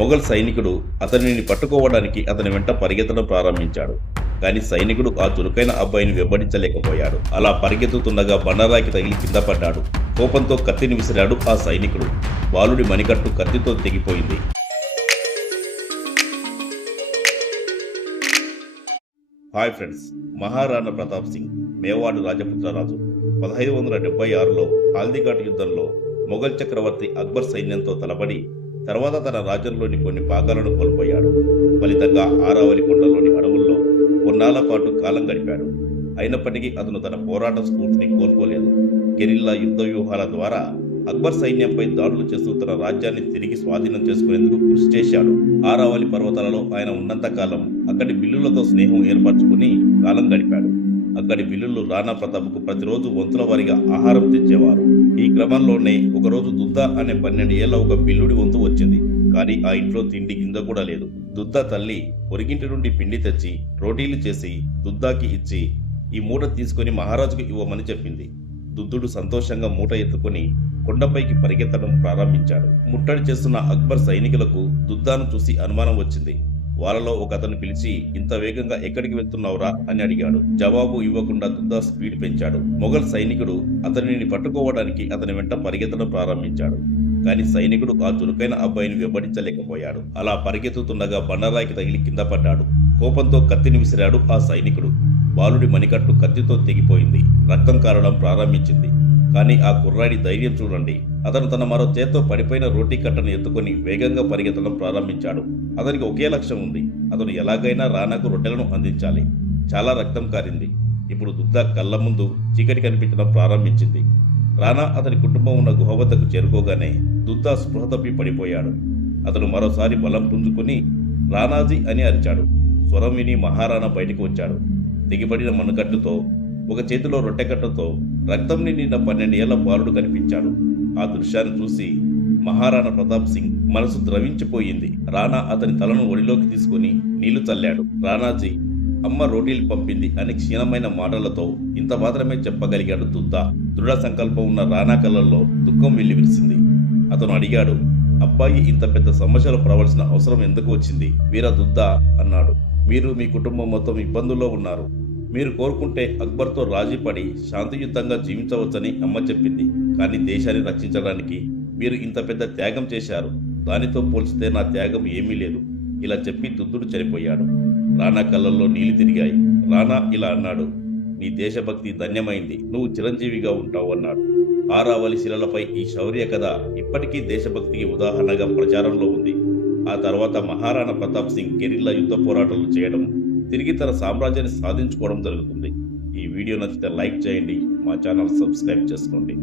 మొఘల్ సైనికుడు అతనిని పట్టుకోవడానికి అతని వెంట పరిగెత్తడం ప్రారంభించాడు. కానీ సైనికుడు ఆ చురుకైన అబ్బాయిని వెంబడించలేకపోయాడు. అలా పరిగెత్తుతుండగా బండరాయికి తగిలి కింద పడ్డాడు. కోపంతో కత్తిని విసిరాడు ఆ సైనికుడు. బాలుడి మణికట్టు కత్తితో తెగిపోయింది. హాయ్ ఫ్రెండ్స్, మహారాణా ప్రతాప్ సింగ్ మేవాడు రాజపుత్ర రాజు 1576లో హాల్దీఘాట్ యుద్ధంలో మొఘల్ చక్రవర్తి అక్బర్ సైన్యంతో తలపడి తర్వాత తన రాజ్యంలోని కొన్ని భాగాలను కోల్పోయాడు. ఫలితంగా ఆరావళి కొండలోని అడవుల్లో కొన్నాళ్ల పాటు కాలం గడిపాడు. అయినప్పటికీ అతను తన పోరాట స్ఫూర్తిని కోల్పోలేదు. గెరిల్లా యుద్ధ వ్యూహాల ద్వారా అక్బర్ సైన్యంపై దాడులు చేస్తూ తన రాజ్యాన్ని తిరిగి స్వాధీనం చేసుకునేందుకు కృషి చేశాడు. ఆరావళి పర్వతాలలో ఆయన ఉన్నంత కాలం అక్కడి బిల్లులతో స్నేహం ఏర్పరచుకుని కాలం గడిపాడు. అక్కడి బిల్లులు రాణా ప్రతాప్కు ప్రతిరోజు వంతుల వారిగా ఆహారం తెచ్చేవారు. ఈ క్రమంలోనే ఒకరోజు దుద్దా అనే 12 ఏళ్ల ఒక బిల్లుడి వంతు వచ్చింది. కానీ ఆ ఇంట్లో తిండి గింజ కూడా లేదు. దుద్దా తల్లి పొరిగింటి నుండి పిండి తెచ్చి రోటీలు చేసి దుద్దాకి ఇచ్చి, ఈ మూట తీసుకుని మహారాజుకు ఇవ్వమని చెప్పింది. దుద్దుడు సంతోషంగా మూట ఎత్తుకుని కొండపైకి పరిగెత్తడం ప్రారంభించాడు. ముట్టడి చేస్తున్న అక్బర్ సైనికులకు దుద్దాను చూసి అనుమానం వచ్చింది. వాళ్ళలో ఒక అతను పిలిచి, ఇంత వేగంగా ఎక్కడికి వెళ్తున్నావురా అని అడిగాడు. జవాబు ఇవ్వకుండా దుద్దా స్పీడ్ పెంచాడు. మొఘల్ సైనికుడు అతనిని పట్టుకోవడానికి అతని వెంట పరిగెత్తడం ప్రారంభించాడు. కానీ సైనికుడు ఆ చురుకైన అబ్బాయిని వెంబడించలేకపోయాడు. అలా పరిగెత్తుతుండగా బండరాయికి తగిలి కింద పడ్డాడు. కోపంతో కత్తిని విసిరాడు ఆ సైనికుడు. బాలుడి మణికట్టు కత్తితో తెగిపోయింది. రక్తం కారడం ప్రారంభించింది. కానీ ఆ కుర్రాడి ధైర్యం చూడండి. అతను తన మరో చేత్తో పడిపోయిన రోటీ కట్టను ఎత్తుకొని వేగంగా పరిగెత్తడం ప్రారంభించాడు. అతనికి ఒకే లక్ష్యం ఉంది. అతను ఎలాగైనా రానాకు రొట్టెలను అందించాలి. చాలా రక్తం కారింది. ఇప్పుడు దుద్దా కళ్ళ ముందు చీకటి కనిపించడం ప్రారంభించింది. రానా అతని కుటుంబం ఉన్న గుహ వద్దకు చేరుకోగానే దుద్దా స్పృహ తప్పి పడిపోయాడు. అతను మరోసారి బలం పుంజుకుని రానాజీ అని అరిచాడు. స్వరం విని మహారాణా బయటికి వచ్చాడు. దిగిపడిన మణుకట్టుతో, ఒక చేతిలో రొట్టెకట్టుతో రక్తం నిండిన 12 ఏళ్ల బాలుడు కనిపించాడు. ఆ దృశ్యాన్ని చూసి మహారాణా ప్రతాప్ సింగ్ మనసు ద్రవించిపోయింది. రానా అతని తలను ఒడిలోకి తీసుకుని నీళ్లు చల్లాడు. రానాజీ, అమ్మ రోటీలు పంపింది అని క్షీణమైన మాటలతో ఇంత మాత్రమే చెప్పగలిగాడు దుద్దా. దృఢ సంకల్పం ఉన్న రానా కళ్ళల్లో దుఃఖం వెల్లివిరిసింది. అతను అడిగాడు, అబ్బాయి ఇంత పెద్ద సమస్యలు పడవలసిన అవసరం ఎందుకు వచ్చింది? వీర దుద్దా అన్నాడు, మీరు మీ కుటుంబం మొత్తం ఇబ్బందుల్లో ఉన్నారు. మీరు కోరుకుంటే అక్బర్తో రాజీ పడి శాంతియుతంగా జీవించవచ్చని అమ్మ చెప్పింది. కానీ దేశాన్ని రక్షించడానికి మీరు ఇంత పెద్ద త్యాగం చేశారు. దానితో పోల్చితే నా త్యాగం ఏమీ లేదు. ఇలా చెప్పి దుద్దుడు చనిపోయాడు. రానా కళ్ళల్లో నీళ్లు తిరిగాయి. రానా ఇలా అన్నాడు, నీ దేశభక్తి ధన్యమైంది. నువ్వు చిరంజీవిగా ఉంటావు అన్నాడు. ఆరావళి శిలలపై ఈ శౌర్య కథ ఇప్పటికీ దేశభక్తికి ఉదాహరణగా ప్రచారంలో ఉంది. ఆ తర్వాత మహారాణా ప్రతాప్ సింగ్ గెరిల్లా యుద్ధ పోరాటాలు చేయడం, తిరిగి తన సామ్రాజ్యాన్ని సాధించుకోవడం జరుగుతుంది. ఈ వీడియో నచ్చితే లైక్ చేయండి. మా ఛానల్ సబ్స్క్రైబ్ చేసుకోండి.